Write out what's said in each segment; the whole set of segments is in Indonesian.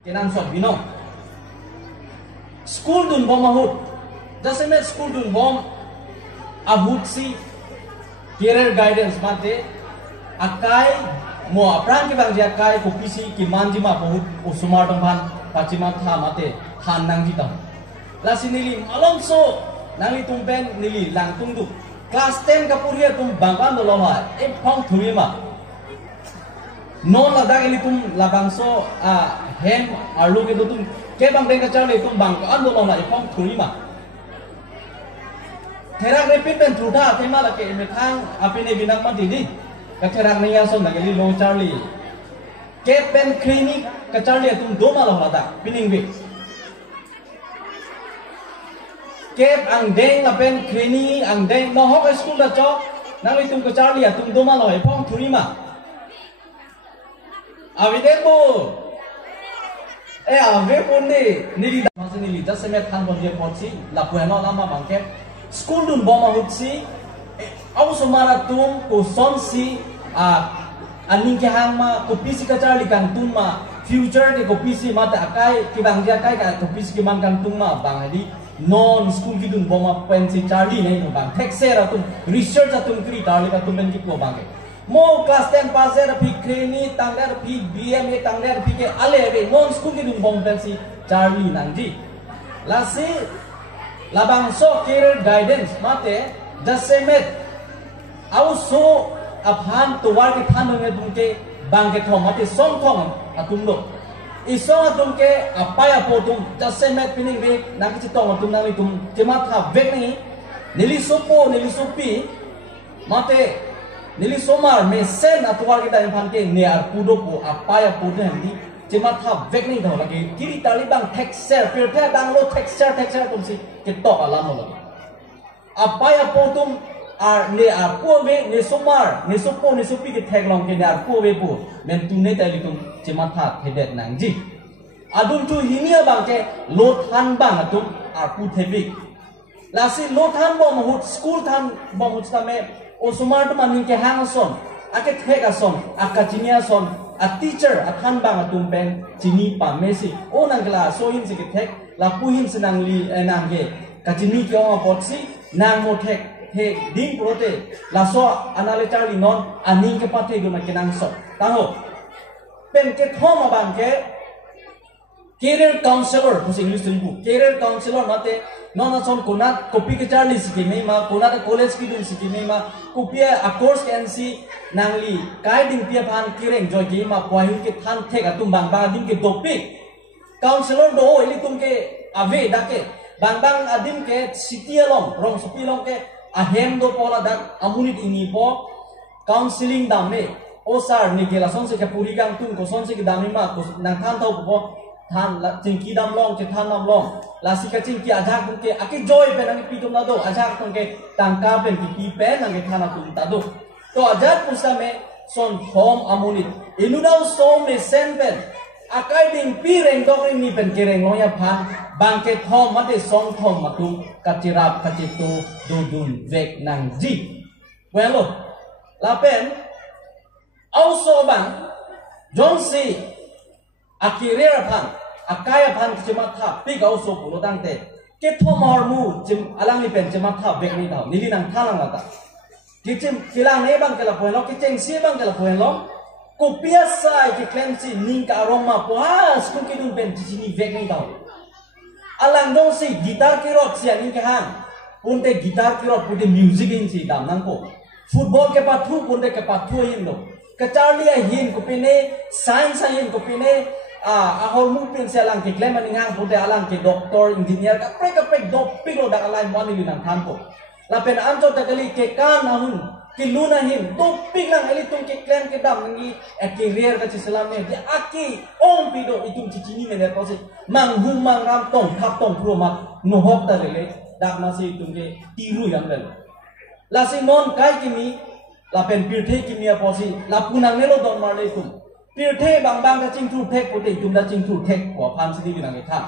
Kenang sot bino. School dun bom ahut. Jase me school dun bom ahut si career guidance mate akai mo aprang ki bang akai ko pisi ki manji ma bahut usumar dong ban pachima tha mate than nang ji tang. Lasi nili malong so nali tumpen nili lang tung du. Class 10 ka puriya tum bangkan do loha e phong thuri ma. Non ladak ini tum labang so hem arlu ke tum ke bang deng ka chale tum bangkan do loha e phong thuri ma. Terang repeat pen truda tema la ke me thang apine binang ma didi. Ka terang ni yang som na ke li lo charli. Ke pen clinic ka charli tum do ma loha da pining bi. Kep ang deng la pen krini ang deng no hok school da chok nang itum ko charli atum doma lo e phong thuri ma avide ko ave punni nili da mas nili da semet than bon je potsi la pueno lama bangke school dun boma hutsi au sumara tum ko sonsi aning ke hangma ko pisi ka charli kan tum ma future de ko pisi mata akai ki bang ja kai ka ko pisi ki man kan tum ma bang di non school ki dun boma pensi charli nei mo bang texera tum research atum kri tarli ka tum ben ki ko bang mo class 10 pass era phi kreni tangder phi bma tangder phi ke ale be non school ki dun bom pensi charli nangji lasi labang so career guidance mate jasemet au so aphan to war ki than nge dum ke bang ke thom mate som thom atum do isong atum ke apaya potum jasemet pining be nak chitong atum nang itum jema tha vek ni nili sopi mate nili somar me sen atwar ke dai phan ke ne ar pudo ko apaya potu handi jema tha vek ni dho lagi kiri talibang texture pir the dang lo texture tum si ke to alam lo apaya potum ar ne ar ko ve ne somar ne sopi ke thek long ke ne ar ko ve pu men tu ne tai litum jema tha thedet nangji adum tu hinia bangke lo than bang atum ar pu thebik lasi lo than bom hut school than bom hut tame o somar tu maning ke hang son ake thek ason akachinia son a teacher a than bang atum pen chini pa mesi o nangla so hin se ke thek la pu hin senang li nangge kachini ke o potsi nang mo thek he ding prote la so anale charli non aning ke pathe go na kenang so tango pen ke thoma bang ke career counselor pus english tu career counselor mate non ason konat copy ke charli siki me ma konat college ki dun siki me ma kopia a course can see nangli kai ding pia phan kireng joy ge ma poi ke than thek atum bang ba ding ke topic counselor do eli tum ke ave dake bang adim ke city along rong sopi long ke ahem do pola dak amunit ini po counseling dame osar ni gela son se ke puri gang tum ko son se ke dame ma ko nang than thau po than la chingki dam long che than nam long la si ka chingki ajak tum ke aki joy pe nang pi tum na do ajak tum ke tangka pe ki pe nang ke thana tum ta do to ajak pusa me son hom amunit inudau so me sen pen akai ding pi reng dok ni pen ke reng lo ya phan bang ke thom ma de song thom ma tu kachirap kachitu dudun vek nang ji well la pen also bang jonsi akirera phan akaya phan chima tha pig also pulo dangte ke thomar mu chim alang ni pen chima tha vek ni daw nili nang thalang ata kichim kilang ne bang kala poelo kicheng si bang kala poelo kopia sai ki klemsi ning ka aroma puas ku ki dun pen chini vek ni daw alang dong si gitar ki rock si ning ka hang punte gitar ki rock punte music in si dam nang ko football ke pathu punte ke pathu hin lo kacharlia hin ko pine science hin ko pine ahol mu pin se alang ki klem ani ngang punte alang ki doctor engineer ka prek doping lo dak alai mon ni nang than ko la pen am to takali ke kan ahun ki luna hin doping lang eli tum ki klem ke dam ngi a career ka chisalam me di aki ong pido itum chichini me ne ko se mang hum mang ram tong thap tong pro mat no hok ta le dak ma se itum ke tiru yang le la si non kai ki mi la pen pirthe ki mi a posi la punang ne lo don mar le tum pirthe bang ka ching thu thek puti tum da ching thu thek ko phan si ni nang ke tha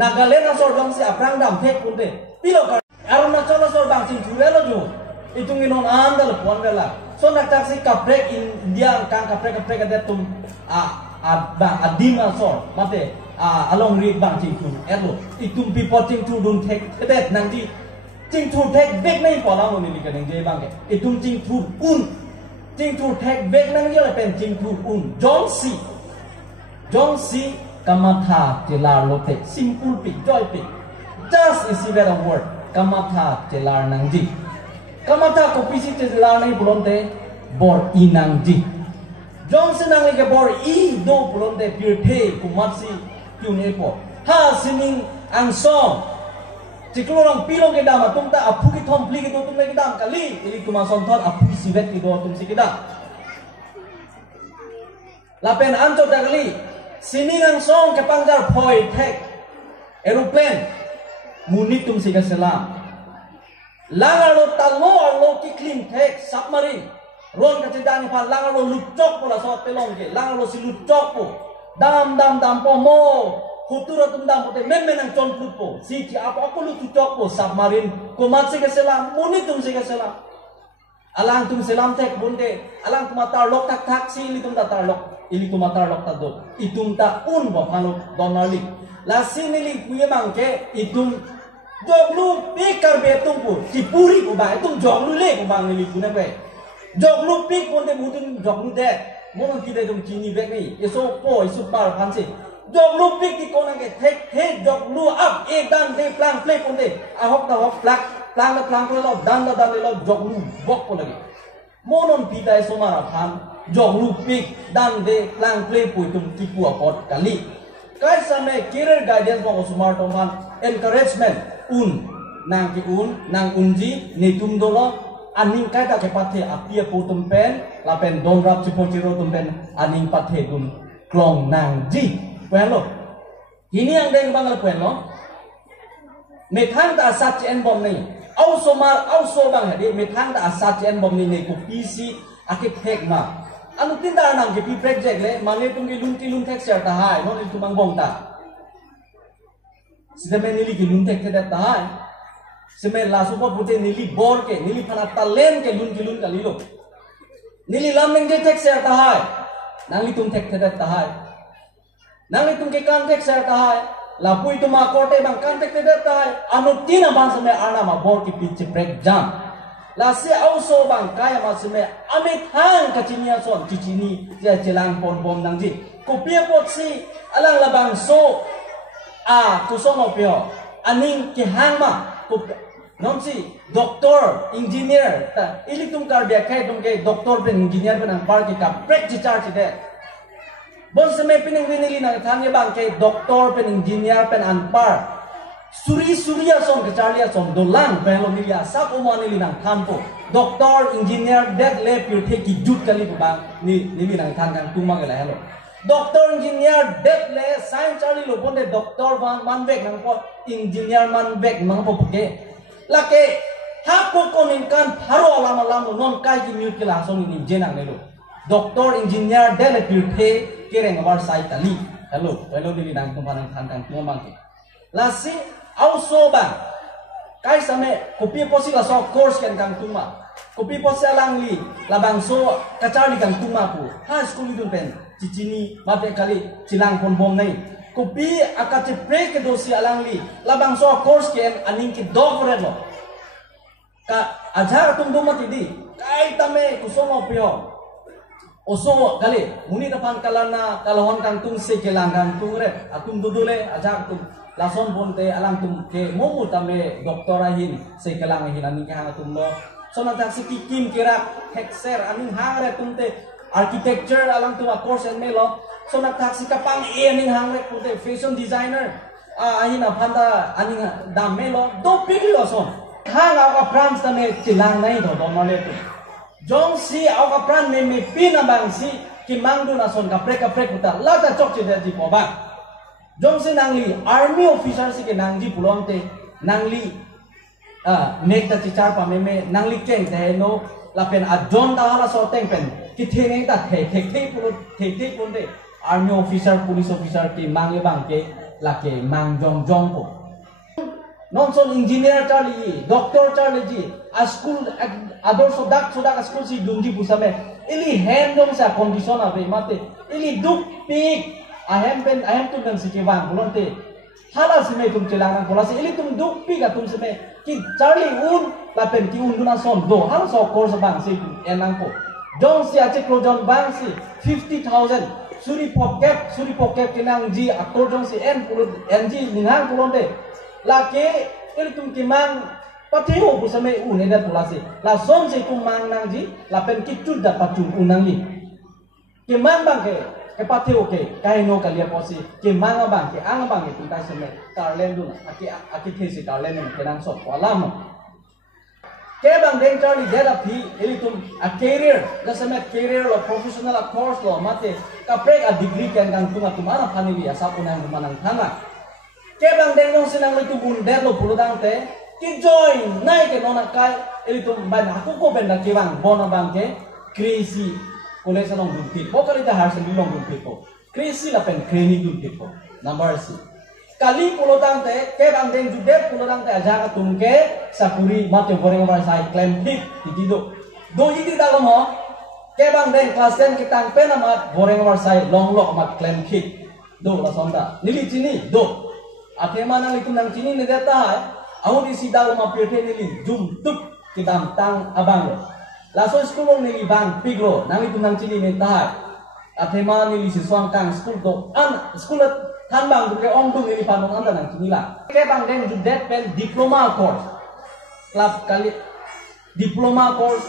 nagaland asor dong si aprang dam thek punte pilo ka arunachal asor bang ching thu le lo jo itung inon andal pon la so nak tak si kaprek in India kang kaprek adet tum bang adima sor mate along read bang ching thu elo itum people ching thu dun tek bet nang ji ching thu tek bek nai po la mo ni ka ding je bang ke itum ching thu ching thu tek bek nang je la pen ching thu John C kamatha telar lote simple pi joy pi just is a word kamatha telar nang ji kamatha ko pisi telar nai bulonte bor inang ji Johnson nang leke bor I do bulonte purte kumatsi tune po ha sining ang song tiklorang pilong ke dama tumta apu ki thom pli ki do tum lagi dam kali ili tuma son thot apu sivet ki do tum sikida lapen anto dagli sining ang song ke pangjar phoi thek aeroplane munit tum siga selam langalo talo alo ki clean thek submarine ron ka chidang pa langalo luchok pola so telong ke langalo si luchok po dam po mo Hutura tundang pote men ang chon po si ki apa aku lu tutok po submarine ko mat sige selam muni tum sige selam alang tum selam tek bunde alang tumatar lok tak si ili tum tatar lok ili tumatar lok tadok itum ta un bo phalo donali la sinili kuye mangke itum joglu pikar betum po si puri ko ba itum joglu le ko bang nili kune pe joglu pik ponde mutun joglu de mon ki de tum chini bek ni eso po isu par phanse jog lu pik di kona ke tek jog lu up dan de plan play ponde ahok plan lo dan lo jog lu bok po lagi monon pita eso mara phan jog lu pik dan de plan play pu tum tipu apot kali kai same career guidance mo smart man encouragement nang unji ne tum dolo aning kai ta ke pathe apia pu tum pen la pen don rap chipo chiro tum pen aning pathe dum klong nang ji Puen lo, ini yang deng bangal puen lo. Methang ta asat chen bom ni, also bang hadi methang ta asat chen bom ni ko PC akik tek ma. Anu tinda nang ke pi project le, mane tum ki lun tek share ta hai, no ni tumang bong ta. Sida me nili ki lun tek ta hai. Sime la supa pute nili bor ke, nili phana talen ke lun kali lo. Nili lam neng je tek share ta hai. Nang li tum tek ta hai. Nang itum ke contact sa tahay lapui tuma kote bang contact te tahay anu tina bang sa me ana ma bor ki pitch break jam la se also bang kaya ma sa me amit hang kachinia son chichini ja chelang pon bom nang ji ko pia pot si alang labang so kusomo pio aning ki hang ma ko non si doktor engineer ta ili tum cardiac kai tum ke doktor pen engineer pen par ki ka break charge de Bon sa may pinangwinili ng tanya bang kay doktor pen engineer pen anpar surya som ke charlia som dolang pelo niya sa umanili ng kampo doktor engineer det le pure ki jut kali bang ni ng tangang tumang ila hello doktor engineer det le science charlie lo bonde doktor man bek ng po engineer man bek mga po pake lake hapo kominkan paro alam non kay ki mute kila som ni jenang nelo doktor engineer det le pure Kireng awar sai kali hello dili nang tumanang tangkang tumang ke lasi also bang kai same kopi posi la so course kan kang tuma kopi posi alang li labang so kacali kang tuma pu ha school idun pen cicini mate kali cilang pon bom nai kopi akate break ke dosi alang li labang so course ken aning ki dog red lo ka ajar tum mati di kai tame kusomo pio Oso kali muni depan kalana kalahon kang tung se kelang kang tung re atum dudule ajak tum lason bonte alang tum ke momu tame doktor ahin se kelang ahin aning hang tum lo so nang si kikim kira hexer aning hang re tum te architecture alang tum course en melo so nang si kapang aning hang re pute fashion designer ahin apanda aning dam melo do piglo son hang aga France tame kelang nai do male tu Jong si awak pran me pinabang si kimangdu nason kaprek putar lata chok cede di pobang Jong si nangli army officer si ke nangji pulonte nangli nek ta cicar pa me nangli keng te no lapen ajon ta hala so teng pen ki theng ta thek punde army officer police officer ki mangli bang ke lake mang jong po non son engineer charlie doctor charlie ji a school ador sodak school si dunji pusame ili handong sa condition ave mate Ili duk pik ahem tum dan sikibang kulon te. Hala sime tum celangan kolasi ili tum duk pik atum sime ki Charlie un lapen ki un duna son do hal so course bang si enang ko. Dong si ache krojon bang si 50,000 suri pocket kinang ji aktor dong si NG ningang kulon te. Laki ili tum kimang patio bu same un eda kolasi. La son si tum mang nang ji lapen ki tud dapat tum unang ni. Keman bang ke patio ke kaino kalia posi kemanga bang ke ang bang ke tuntai seme tarlen dun aki thesi tarlen ne kenang so alam ke bang den Charlie dera phi elitum a career the same career lo professional a course lo mate ka break a degree kan kang tunga tumana family asa punang manang thanga ke bang den no sinang litu bun der lo puludang te ki join nai ke nona kai elitum ban aku ko benda ke bang bona bang ke crazy College long dumpit, pokoknya dah harus long dumpit ko. Krisi lah pen kreni dumpit ko. Number C. Kali pulotang te, ke bang deng judet pulotang te aja ka tumke sakuri mate goreng orang saya claim hit di do. Do jadi dalam mo, ke bang deng kelas 10 kita pen amat goreng orang saya long lock amat claim hit. Do lah sonda. Nili cini do. Ate mana itu nang cini ni data. Aku di sidang ma pirte nili jum tup kita tang abang lo. Laso sekolah nili bang piglo, nang itu nang cini mentah. Atema nili siswang kang sekolah do an sekolah tambang bukan ongdung nili pandong anda nang cini lah. Ke bang deng judet pen diploma course, klub kali diploma course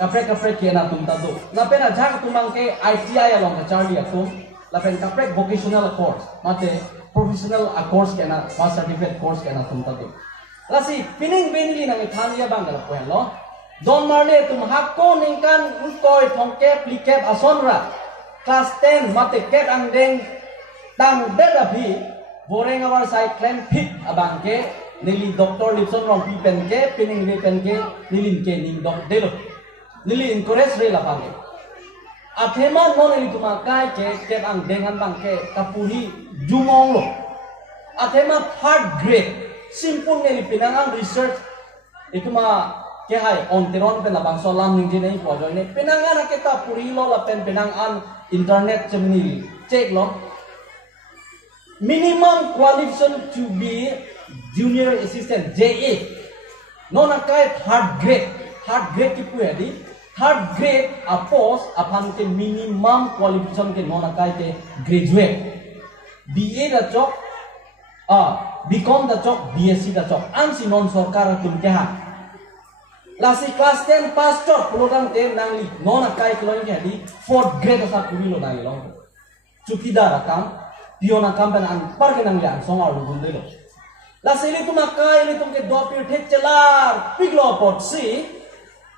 kapre kiana tum tado. Lapen aja tumang ke ITI along ke Charlie atum. Lapen kapre vocational course, mate professional course kiana master certificate course kiana tum tado. Lasi pining benili nang ithania bang galap ko lo. Don marle tum hakko ningkan utoy thongke plikep asonra class 10 mate ket andeng tang dedapi boreng awar sai claim fit abangke nili doktor lipson rong pi penke pining le penke nilin ke ning dok delo nili encourage re la pange athema non nili tumakai ke ket andeng bangke kapuri jumong lo athema third grade simple nili pinangang research itu ma ke hai on teron pe labang solam ning jinai ko join ne penangan kita puri lo la pen penangan internet chemni check lo minimum qualification to be junior assistant JA non akai third grade ki pu edi third grade a post upon ke minimum qualification ke non akai ke graduate BA da chok BCom da chok BSc da chok ansi non sarkar tum ke ha Lasi class 10 pass chot pulodang te nangli non akai kilong ke di 4th grade asa kuri lo nangli long chukidar akam pion akam ban an par ke nangli an songar lo gunde lo lasi ili tum akai ili tum ke do pir thek chelar piglo pot si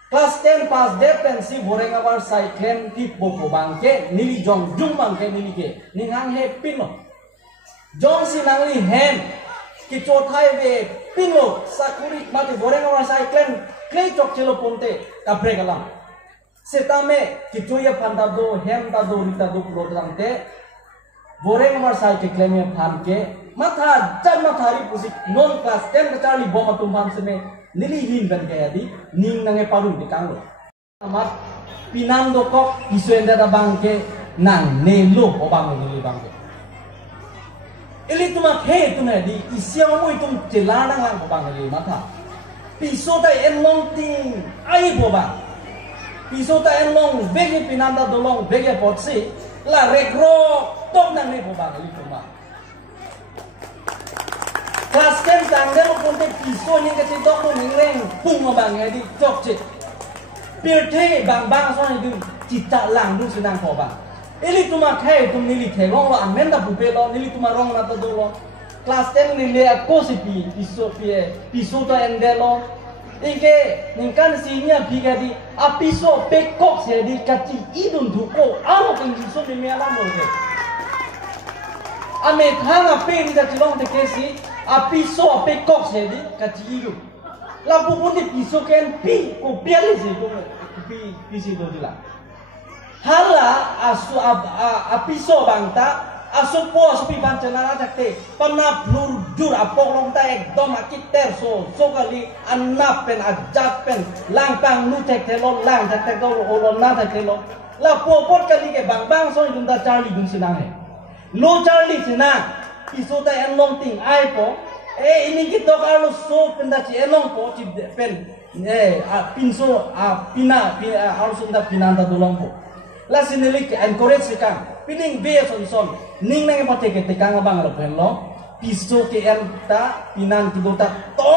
class 10 pass de pen si boreng awar sai klen tip bobo bangke nili jong jung bangke nili ke ningang he pin lo jong si nangli hem ki chothai ve pin lo sakuri mate boreng awar sai klen Klei chok chelo ponte kapre galam setame kituya phanda do hem da do rita do program te boreng mar sai ke kleme phan ke matha jama thari pusi non class 10 ka charli boma tumham seme nili hin ban ke adi ning nange parun di kanglo amat pinam do kok isuenda da bangke nang nelo obang nili bangke ili tuma he tuma di isiam mo itum celana ngang obang nili matha piso ta enlong ting ai boba piso ta enlong bege pinanda dolong bege potsi la rekro tok nang ni boba ngali tuma kelas ken tangde lo ponte piso ni ke tok mo ngreng pung ma bang ngadi chok chit pirthe bang bang so ni du cita lang du sinang ko ba ili tuma khai tum nili thegong lo amenda bupe lo nili tuma rong na to do lo Class 10 ni le ako si piso ta endelo ike ningkan sinya bigadi a piso pekok se di kati idun duko amo kan piso de me ala mo ke ame thanga pe ni da tilong te kesi a piso pekok se di kati idu la bu di piso ken pi ko piale se ko pi si do dila hala asu a piso bangta Aso pos pi bancana takte pana blur jur apok long ta ekdom akiter so kali anap pen ajat pen langpang lu tek telon lang tek telon olon na tek telon la popot kali ke bang so dum ta Charlie dum sinang he lo Charlie sinang piso ta en long ting ai po ini kita kalau so penda ci elong po ci pen pinso pina harus unda pinanta dolong po la sinilik encourage kan pining be son ning nang pate ke tekang bang lo pen lo piso ke enta pinan ti bota to